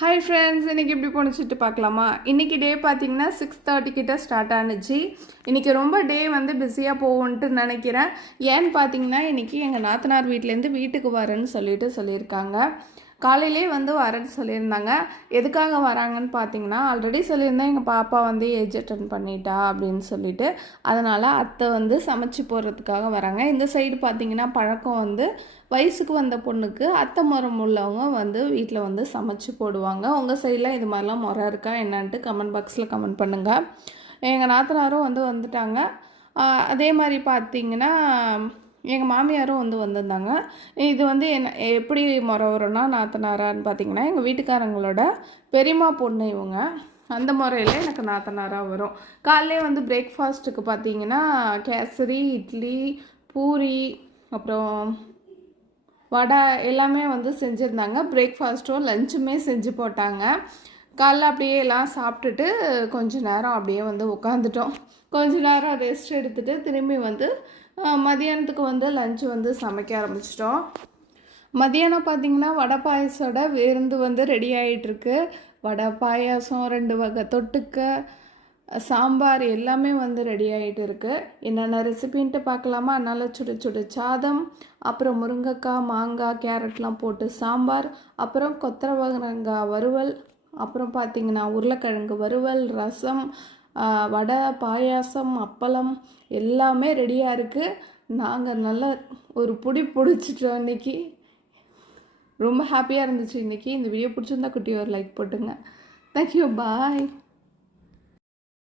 Hi friends, இன்றைக்கி எப்படி போணுச்சுட்டு பார்க்கலாமா? இன்றைக்கி டே பார்த்திங்கன்னா 6:30 கிட்ட ஸ்டார்ட் ஆனிச்சு. இன்றைக்கி ரொம்ப டே வந்து பிஸியாக போகும்ன்ட்டு நினைக்கிறேன். ஏன்னு பார்த்தீங்கன்னா இன்றைக்கி எங்கள் நாத்தனார் வீட்டிலேருந்து வீட்டுக்கு வரேன்னு சொல்லியிருக்காங்க. காலையிலே வந்து வரேன்னு சொல்லியிருந்தாங்க. எதுக்காக வராங்கன்னு பார்த்தீங்கன்னா, ஆல்ரெடி சொல்லியிருந்தேன் எங்கள் பாப்பா வந்து ஏஜ் அட்டன் பண்ணிட்டா அப்படின்னு சொல்லிட்டு, அதனால் அத்தை வந்து சமைச்சு போடுறதுக்காக வராங்க. இந்த சைடு பார்த்திங்கன்னா பழக்கம் வந்து வயசுக்கு வந்த பொண்ணுக்கு அத்தை முறம் உள்ளவங்க வந்து வீட்டில் வந்து சமைச்சு போடுவாங்க. உங்கள் சைடில் இது மாதிரிலாம் முறை இருக்கா என்னன்ட்டு கமெண்ட் பாக்ஸில் கமெண்ட் பண்ணுங்கள். எங்கள் நாத்தனாரும் வந்துட்டாங்க. அதே மாதிரி பார்த்திங்கன்னா எங்கள் மாமியாரும் வந்திருந்தாங்க. இது வந்து எப்படி முறை வரும்னா, நாத்தனாரான்னு பார்த்தீங்கன்னா எங்கள் வீட்டுக்காரங்களோட பெரியம்மா பொண்ணு இவங்க. அந்த முறையில் எனக்கு நாத்தனாராக வரும். காலையிலே வந்து பிரேக்ஃபாஸ்ட்டுக்கு பார்த்தீங்கன்னா கேசரி, இட்லி, பூரி, அப்புறம் வடை எல்லாமே வந்து செஞ்சுருந்தாங்க. பிரேக்ஃபாஸ்ட்டும் லஞ்சுமே செஞ்சு போட்டாங்க. காலைல அப்படியே எல்லாம் சாப்பிட்டுட்டு கொஞ்ச நேரம் அப்படியே வந்து உட்காந்துட்டோம். கொஞ்ச நேரம் ரெஸ்ட் எடுத்துகிட்டு திரும்பி வந்து மதியானத்துக்கு வந்து லஞ்சு வந்து சமைக்க ஆரம்பிச்சிட்டோம். மதியானம் பார்த்திங்கன்னா வடை பாயசோட விருந்து வந்து ரெடி ஆகிட்டுருக்கு. வடை பாயாசம், 2 வகை தொட்டுக்க, சாம்பார் எல்லாமே வந்து ரெடி ஆகிட்டு இருக்குது. என்னென்ன ரெசிபின்ட்டு பார்க்கலாமா? அதனால் சுடு சுடு சாதம், அப்புறம் முருங்கைக்காய், மாங்காய், கேரட்லாம் போட்டு சாம்பார், அப்புறம் கொத்தவரங்காய் வறுவல், அப்புறம் பார்த்திங்கன்னா உருளைக்கிழங்கு வறுவல், ரசம், வடை, பாயாசம், அப்பளம் எல்லாமே ரெடியாக இருக்குது. நாங்கள் நல்லா ஒரு பிடிச்சிட்டோம் இன்றைக்கி. ரொம்ப ஹாப்பியாக இருந்துச்சு இன்றைக்கி. இந்த வீடியோ பிடிச்சிருந்தா குட்டி ஒரு லைக் போட்டுங்க. தேங்க்யூ, பாய்.